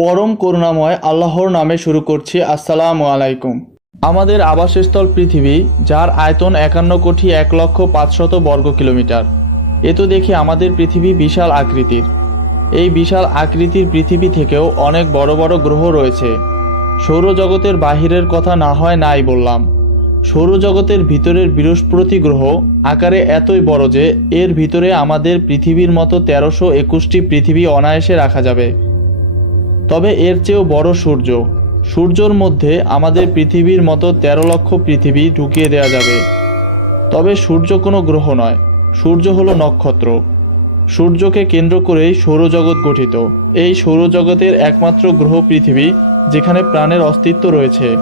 পরম করুণাময় আল্লাহর নামে শুরু করছি। আসসালামু আলাইকুম। আমাদের আবাসস্থল পৃথিবী, যার আয়তন একান্ন কোটি এক লক্ষ পাঁচশত বর্গ কিলোমিটার। এ তো দেখি আমাদের পৃথিবী বিশাল আকৃতির। এই বিশাল আকৃতির পৃথিবী থেকেও অনেক বড় বড় গ্রহ রয়েছে। সৌরজগতের বাহিরের কথা না হয় নাই বললাম। সৌরজগতের ভিতরের বৃহস্পতি গ্রহ আকারে এতই বড় যে, এর ভিতরে আমাদের পৃথিবীর মতো তেরোশো একুশটি পৃথিবী অনায়াসে রাখা যাবে। তবে এর চেয়েও বড় সূর্য। সূর্যর মধ্যে আমাদের পৃথিবীর মতো তেরো লক্ষ পৃথিবী ঢুকিয়ে দেওয়া যাবে। তবে সূর্য কোনো গ্রহ নয়। সূর্য হলো নক্ষত্র। সূর্যকে কেন্দ্র করেই সৌরজগৎ গঠিত। এই সৌরজগতের একমাত্র গ্রহ পৃথিবী, যেখানে প্রাণের অস্তিত্ব রয়েছে।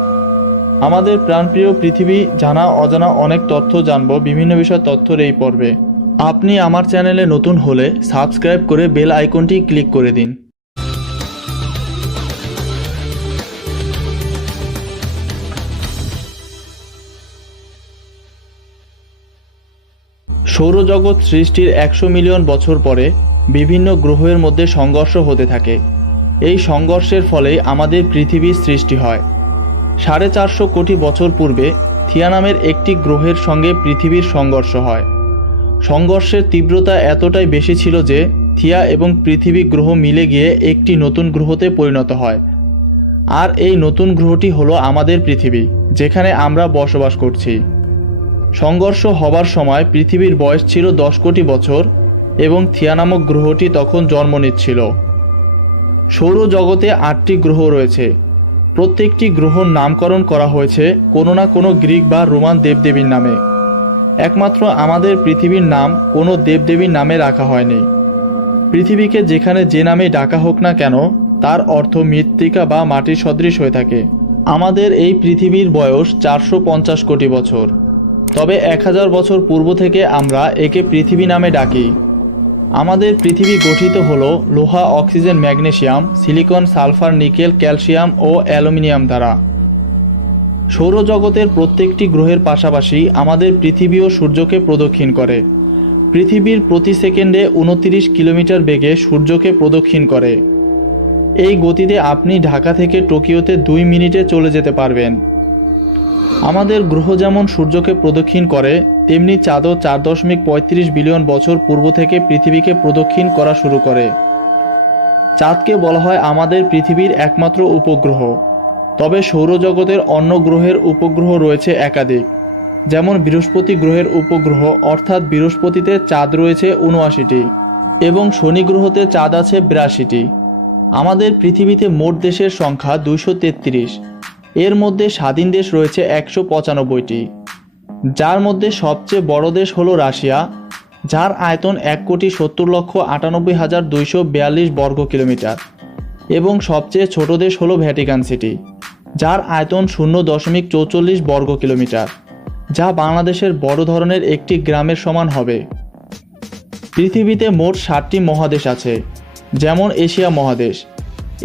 আমাদের প্রাণপ্রিয় পৃথিবী জানা অজানা অনেক তথ্য জানব, বিভিন্ন বিষয় তথ্যর এই পর্বে। আপনি আমার চ্যানেলে নতুন হলে সাবস্ক্রাইব করে বেল আইকনটি ক্লিক করে দিন। সৌরজগৎ সৃষ্টির একশো মিলিয়ন বছর পরে বিভিন্ন গ্রহের মধ্যে সংঘর্ষ হতে থাকে। এই সংঘর্ষের ফলে আমাদের পৃথিবীর সৃষ্টি হয়। সাড়ে চারশো কোটি বছর পূর্বে থিয়া নামের একটি গ্রহের সঙ্গে পৃথিবীর সংঘর্ষ হয়। সংঘর্ষের তীব্রতা এতটাই বেশি ছিল যে থিয়া এবং পৃথিবী গ্রহ মিলে গিয়ে একটি নতুন গ্রহতে পরিণত হয়। আর এই নতুন গ্রহটি হলো আমাদের পৃথিবী, যেখানে আমরা বসবাস করছি। সংঘর্ষ হবার সময় পৃথিবীর বয়স ছিল দশ কোটি বছর এবং থিয়া নামক গ্রহটি তখন জন্ম নিচ্ছিল। সৌরজগতে আটটি গ্রহ রয়েছে। প্রত্যেকটি গ্রহর নামকরণ করা হয়েছে কোনো না কোনো গ্রিক বা রোমান দেবদেবীর নামে। একমাত্র আমাদের পৃথিবীর নাম কোনো দেবদেবীর নামে রাখা হয়নি। পৃথিবীকে যেখানে যে নামে ডাকা হোক না কেন, তার অর্থ মৃত্তিকা বা মাটির সদৃশ হয়ে থাকে। আমাদের এই পৃথিবীর বয়স চারশো পঞ্চাশ কোটি বছর। তবে এক হাজার বছর পূর্ব থেকে আমরা একে পৃথিবী নামে ডাকি। আমাদের পৃথিবী গঠিত হল লোহা, oxygen, magnesium, silicon, sulphur, nickel, calcium ও অ্যালুমিনিয়াম দ্বারা। সৌরজগতের প্রত্যেকটি গ্রহের পাশাপাশি আমাদের পৃথিবীও সূর্যকে প্রদক্ষিণ করে। পৃথিবীর প্রতি সেকেন্ডে উনতিরিশ কিলোমিটার বেগে সূর্যকে প্রদক্ষিণ করে। এই গতিতে আপনি ঢাকা থেকে টোকিওতে দুই মিনিটে চলে যেতে পারবেন। আমাদের গ্রহ যেমন সূর্যকে প্রদক্ষিণ করে, তেমনি চাঁদও চার দশমিক পঁয়ত্রিশ বিলিয়ন বছর পূর্ব থেকে পৃথিবীকে প্রদক্ষিণ করা শুরু করে। চাঁদকে বলা হয় আমাদের পৃথিবীর একমাত্র উপগ্রহ। তবে সৌরজগতের অন্য গ্রহের উপগ্রহ রয়েছে একাধিক। যেমন বৃহস্পতি গ্রহের উপগ্রহ, অর্থাৎ বৃহস্পতিতে চাঁদ রয়েছে উনআশিটি এবং শনি গ্রহতে চাঁদ আছে বিরাশিটি। আমাদের পৃথিবীতে মোট দেশের সংখ্যা দুইশো তেত্রিশ। এর মধ্যে স্বাধীন দেশ রয়েছে একশো পঁচানব্বইটি। যার মধ্যে সবচেয়ে বড় দেশ হল রাশিয়া, যার আয়তন এক কোটি সত্তর লক্ষ আটানব্বই হাজার দুইশো বিয়াল্লিশ বর্গ কিলোমিটার। এবং সবচেয়ে ছোট দেশ হল ভ্যাটিকান সিটি, যার আয়তন শূন্য দশমিক চৌচল্লিশ বর্গ কিলোমিটার, যা বাংলাদেশের বড় ধরনের একটি গ্রামের সমান হবে। পৃথিবীতে মোট ষাটটি মহাদেশ আছে, যেমন এশিয়া মহাদেশ।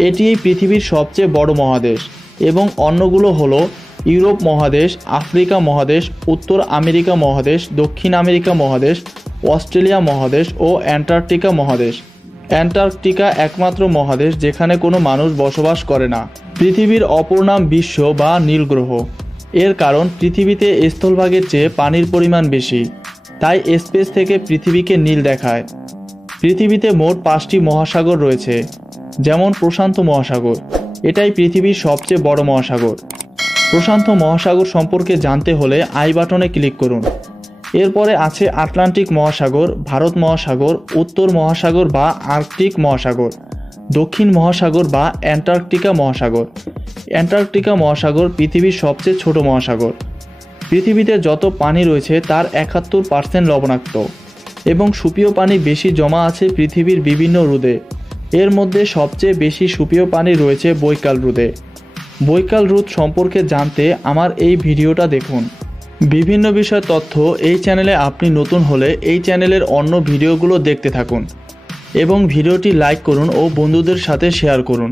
এটি পৃথিবীর সবচেয়ে বড় মহাদেশ। এবং অন্যগুলো হলো ইউরোপ মহাদেশ, আফ্রিকা মহাদেশ, উত্তর আমেরিকা মহাদেশ, দক্ষিণ আমেরিকা মহাদেশ, অস্ট্রেলিয়া মহাদেশ ও অ্যান্টার্কটিকা মহাদেশ। অ্যান্টার্কটিকা একমাত্র মহাদেশ যেখানে কোনো মানুষ বসবাস করে না। পৃথিবীর অপর নাম বিশ্ব বা নীলগ্রহ। এর কারণ পৃথিবীতে স্থলভাগের চেয়ে পানির পরিমাণ বেশি। তাই স্পেস থেকে পৃথিবীকে নীল দেখায়। পৃথিবীতে মোট পাঁচটি মহাসাগর রয়েছে, যেমন প্রশান্ত মহাসাগর। এটাই পৃথিবীর সবচেয়ে বড় মহাসাগর। প্রশান্ত মহাসাগর সম্পর্কে জানতে হলে আই বাটনে ক্লিক করুন। এরপরে আছে আটলান্টিক মহাসাগর, ভারত মহাসাগর, উত্তর মহাসাগর বা আর্কটিক মহাসাগর, দক্ষিণ মহাসাগর বা অ্যান্টার্কটিকা মহাসাগর। অ্যান্টার্কটিকা মহাসাগর পৃথিবীর সবচেয়ে ছোট মহাসাগর। পৃথিবীতে যত পানি রয়েছে তার একাত্তর পার্সেন্ট লবণাক্ত এবং সুপীয় পানি বেশি জমা আছে পৃথিবীর বিভিন্ন হ্রদে এর মধ্যে সবচেয়ে বেশি সুপেয় পানি রয়েছে বৈকাল হ্রদে বৈকাল হ্রদ সম্পর্কে জানতে আমার এই ভিডিওটা দেখুন। বিভিন্ন বিষয় তথ্য এই চ্যানেলে আপনি নতুন হলে এই চ্যানেলের অন্য ভিডিওগুলো দেখতে থাকুন। এবং ভিডিওটি লাইক করুন ও বন্ধুদের সাথে শেয়ার করুন।